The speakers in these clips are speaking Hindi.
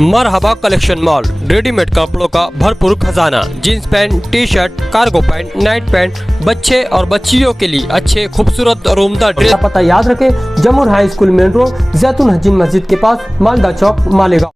मरहबा कलेक्शन मॉल, रेडीमेड कपड़ों का भरपूर खजाना। Jeans pant, T shirt, cargo pant, night pant, बच्चे और बच्चियों के लिए अच्छे खूबसूरत और उम्दा ड्रेस। पता याद रखें, जमुर हाई स्कूल मेन रोड, जैतून हजीन मस्जिद के पास, मालदा चौक, मालेगांव।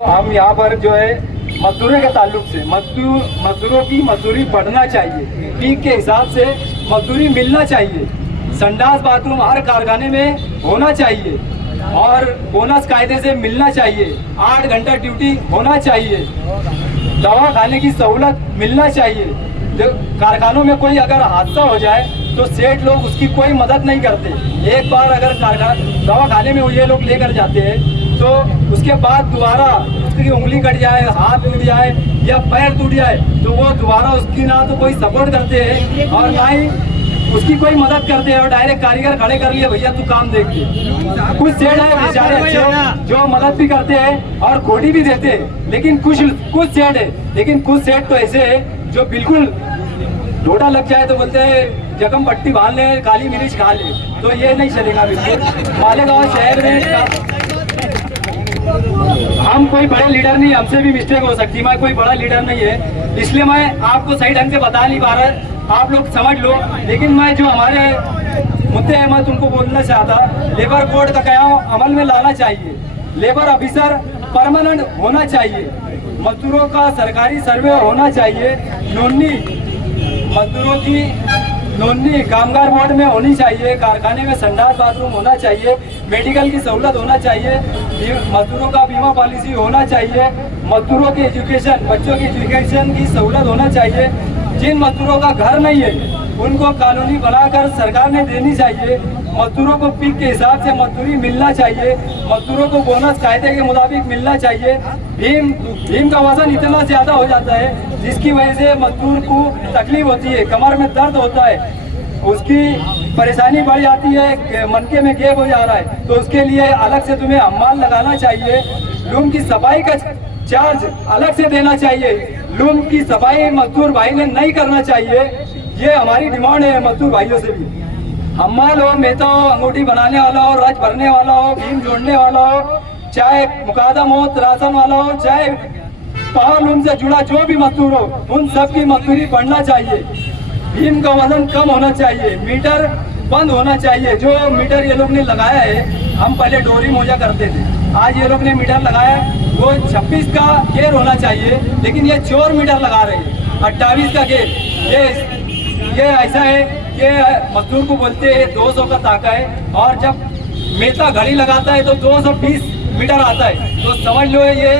हम यहाँ पर जो है मजदूरों के ताल्लुक से मजदूरों की मजदूरी बढ़ना चाहिए, पीक के हिसाब से मजदूरी मिलना चाहिए। संडास बाथरूम हर कारखाने में होना चाहिए और बोनस कायदे से मिलना चाहिए। 8 घंटा ड्यूटी होना चाहिए। दवा खाने की सहूलत मिलना चाहिए। कारखानों में कोई अगर हादसा हो जाए तो सेठ लोग उसकी कोई मदद नहीं करते। एक बार अगर दवा खाने में ये लोग लेकर जाते हैं तो उसके बाद दोबारा उसकी उंगली कट जाए, हाथ टूट जाए या पैर टूट जाए तो वो दोबारा उसकी ना तो कोई सपोर्ट करते हैं और ना ही उसकी कोई मदद करते हैं और डायरेक्ट कारीगर खड़े कर लिए, भैया तू काम देख के। कुछ सेठ है बेचारे अच्छे जो मदद भी करते हैं और खोटी भी देते हैं, लेकिन कुछ सेठ है, लेकिन कुछ सेठ तो ऐसे है जो बिल्कुल ढोटा लग जाए तो बोलते हैं जख्म पट्टी बांध ले, काली मिर्च खा ले, तो ये नहीं चलेगा बिल्कुल। मालेगांव शहर में हम कोई बड़े लीडर नहीं, हमसे भी मिस्टेक हो सकती है, मैं कोई बड़ा लीडर नहीं है, इसलिए मैं आपको सही ढंग से बता नहीं पा रहा, आप लोग समझ लो। लेकिन मैं जो हमारे मुद्दे हैं मैं तुमको बोलना चाहता, लेबर कोड का क्या अमल में लाना चाहिए, लेबर ऑफिसर परमानेंट होना चाहिए, मजदूरों का सरकारी सर्वे होना चाहिए, मजदूरों की नोंदनी कामगार बोर्ड में होनी चाहिए, कारखाने में संडास बाथरूम होना चाहिए, मेडिकल की सहूलत होना चाहिए, मजदूरों का बीमा पॉलिसी होना चाहिए, मजदूरों की एजुकेशन, बच्चों की एजुकेशन की सहूलत होना चाहिए। जिन मजदूरों का घर नहीं है उनको कॉलोनी बनाकर सरकार ने देनी चाहिए। मजदूरों को पीक के हिसाब से मजदूरी मिलना चाहिए, मजदूरों को बोनस कायदे के मुताबिक मिलना चाहिए। भीम का वजन इतना ज्यादा हो जाता है जिसकी वजह से मजदूर को तकलीफ होती है, कमर में दर्द होता है, उसकी परेशानी बढ़ जाती है, मनके में गैप हो जा रहा है, तो उसके लिए अलग से तुम्हें हम्माल लगाना चाहिए। रूम की सफाई का चार्ज अलग से देना चाहिए। रूम की सफाई मजदूर भाई ने नहीं करना चाहिए, ये हमारी डिमांड है मजदूर भाइयों से भी। हम्माल हो, मेहता हो, अंगूठी बनाने वाला हो, रज भरने वाला हो, भीम जोड़ने वाला हो, चाहे मुकादम हो, राशन वाला हो, चाहे पावर लूम से जुड़ा जो भी मजदूर हो, उन सब की मजदूरी बढ़ना चाहिए। भीम का वजन कम होना चाहिए, मीटर बंद होना चाहिए। जो मीटर ये लोग ने लगाया है, हम पहले डोरी मोजा करते थे, आज ये लोग ने मीटर लगाया वो 26 का गेयर होना चाहिए, लेकिन ये चोर मीटर लगा रहे हैं 28 का गेयर। ये ऐसा है कि मजदूर को बोलते हैं 200 का ताका है और जब मेहता घड़ी लगाता है तो 220 मीटर आता है, तो समझ लो ये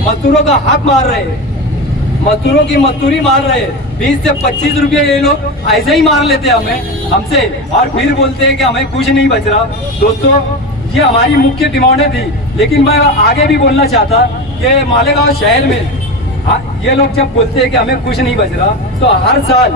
मजदूरों का हक मार रहे हैं, मजदूरों की मजदूरी मार रहे हैं। 20 से 25 रुपये ये लोग ऐसे ही मार लेते हैं हमसे और फिर बोलते हैं कि हमें कुछ नहीं बच रहा। दोस्तों, ये हमारी मुख्य डिमांडें थी, लेकिन मैं आगे भी बोलना चाहता कि मालेगांव शहर में ये लोग जब बोलते हैं कि हमें कुछ नहीं बच रहा, तो हर साल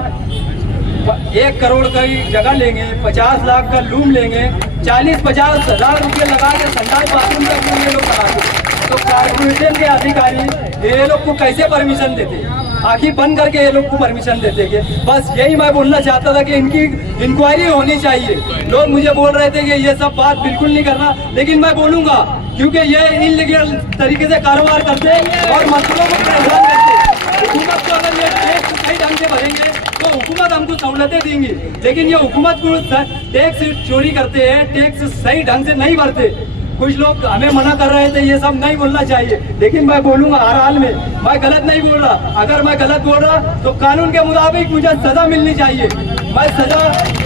1 करोड़ की जगह लेंगे, 50 लाख का लूम लेंगे, 40-50 हज़ार रुपये लगा के संडास बाथरूम का लूम ये लोग लगाते, तो कारपोरेशन के अधिकारी ये लोग को कैसे परमिशन देते? आखिर बंद करके ये लोग को परमिशन देते कि बस यही मैं बोलना चाहता था कि इनकी इंक्वायरी होनी चाहिए। लोग मुझे बोल रहे थे कि ये सब बात बिल्कुल नहीं करना, लेकिन मैं बोलूंगा क्योंकि ये इनलीगल तरीके से कारोबार करते और मजदूरों को परेशान करते। हुकूमत को अगर ये टैक्स सही ढंग से भरेंगे तो हुकूमत हमको सहूलतें देंगी, लेकिन ये हुकूमत को टैक्स चोरी करते हैं, टैक्स सही ढंग से नहीं भरते। कुछ लोग हमें मना कर रहे थे ये सब नहीं बोलना चाहिए, लेकिन मैं बोलूंगा हर हाल में, मैं गलत नहीं बोल रहा। अगर मैं गलत बोल रहा तो कानून के मुताबिक मुझे सजा मिलनी चाहिए, मैं सजा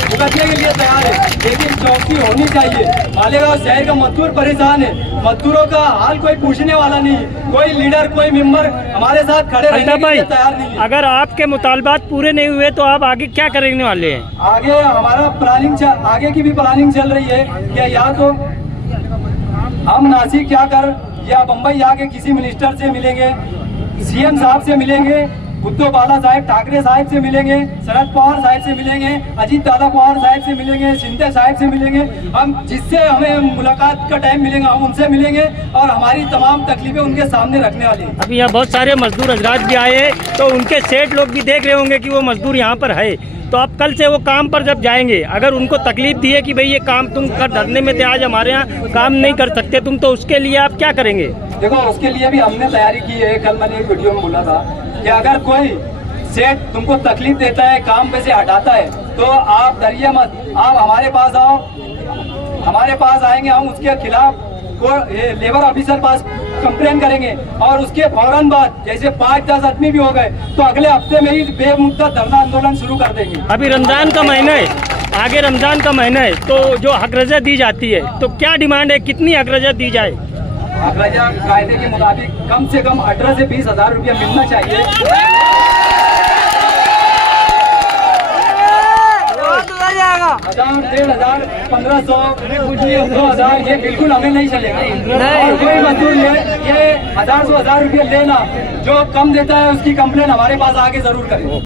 भुगतने के लिए तैयार है, लेकिन चौकसी होनी चाहिए। मालेगांव शहर का मजदूर परेशान है, मजदूरों का हाल कोई पूछने वाला नहीं, कोई लीडर कोई मेंबर हमारे साथ खड़े रहने के लिए तैयार नहीं है। अगर आपके मुतालबात पूरे नहीं हुए तो आप आगे क्या करने वाले हैं? आगे हमारा प्लानिंग आगे की भी प्लानिंग चल रही है कि या तो हम नासिक जाकर या बम्बई जाके किसी मिनिस्टर से मिलेंगे, सीएम साहब से मिलेंगे, उद्धव बाला साहेब ठाकरे साहब से मिलेंगे, शरद पवार साहब से मिलेंगे, अजीत दादा पवार साहब से मिलेंगे, शिंदे साहब से मिलेंगे। हम जिससे हमें मुलाकात का टाइम मिलेगा हम उनसे मिलेंगे और हमारी तमाम तकलीफें उनके सामने रखने वाली हैं। अभी यहाँ बहुत सारे मजदूर हजरात भी आए हैं, तो उनके सेठ लोग भी देख रहे होंगे कि वो मजदूर यहाँ पर है, तो अब कल से वो काम पर जब जाएंगे, अगर उनको तकलीफ दी है कि भाई ये काम तुम कर धरने में थे, आज हमारे यहाँ काम नहीं कर सकते तुम, तो उसके लिए आप क्या करेंगे? देखो उसके लिए भी हमने तैयारी की है। कल मैंने एक वीडियो में बोला था कि अगर कोई सेठ तुमको तकलीफ देता है, काम पे से हटाता है, तो आप डरिए मत, आप हमारे पास आओ, हमारे पास आएंगे, हम उसके खिलाफ लेबर ऑफिसर पास कंप्लेन करेंगे और उसके फौरन बाद जैसे 5-10 आदमी भी हो गए तो अगले हफ्ते में ही बेमुद्दत धरना आंदोलन शुरू कर देंगे। अभी रमजान का महीना है, आगे रमजान का महीना है, तो जो हक रजा दी जाती है तो क्या डिमांड है, कितनी हक रजा दी जाए? हक रजा कायदे के मुताबिक कम से कम 18 से 20 हजार रुपया मिलना चाहिए। 1000, 1500, 2000 ये बिल्कुल हमें नहीं चलेगा। और कोई मजदूर ये 1000 से 1000 रुपये लेना जो कम देता है उसकी कंप्लेन हमारे पास आके जरूर करें।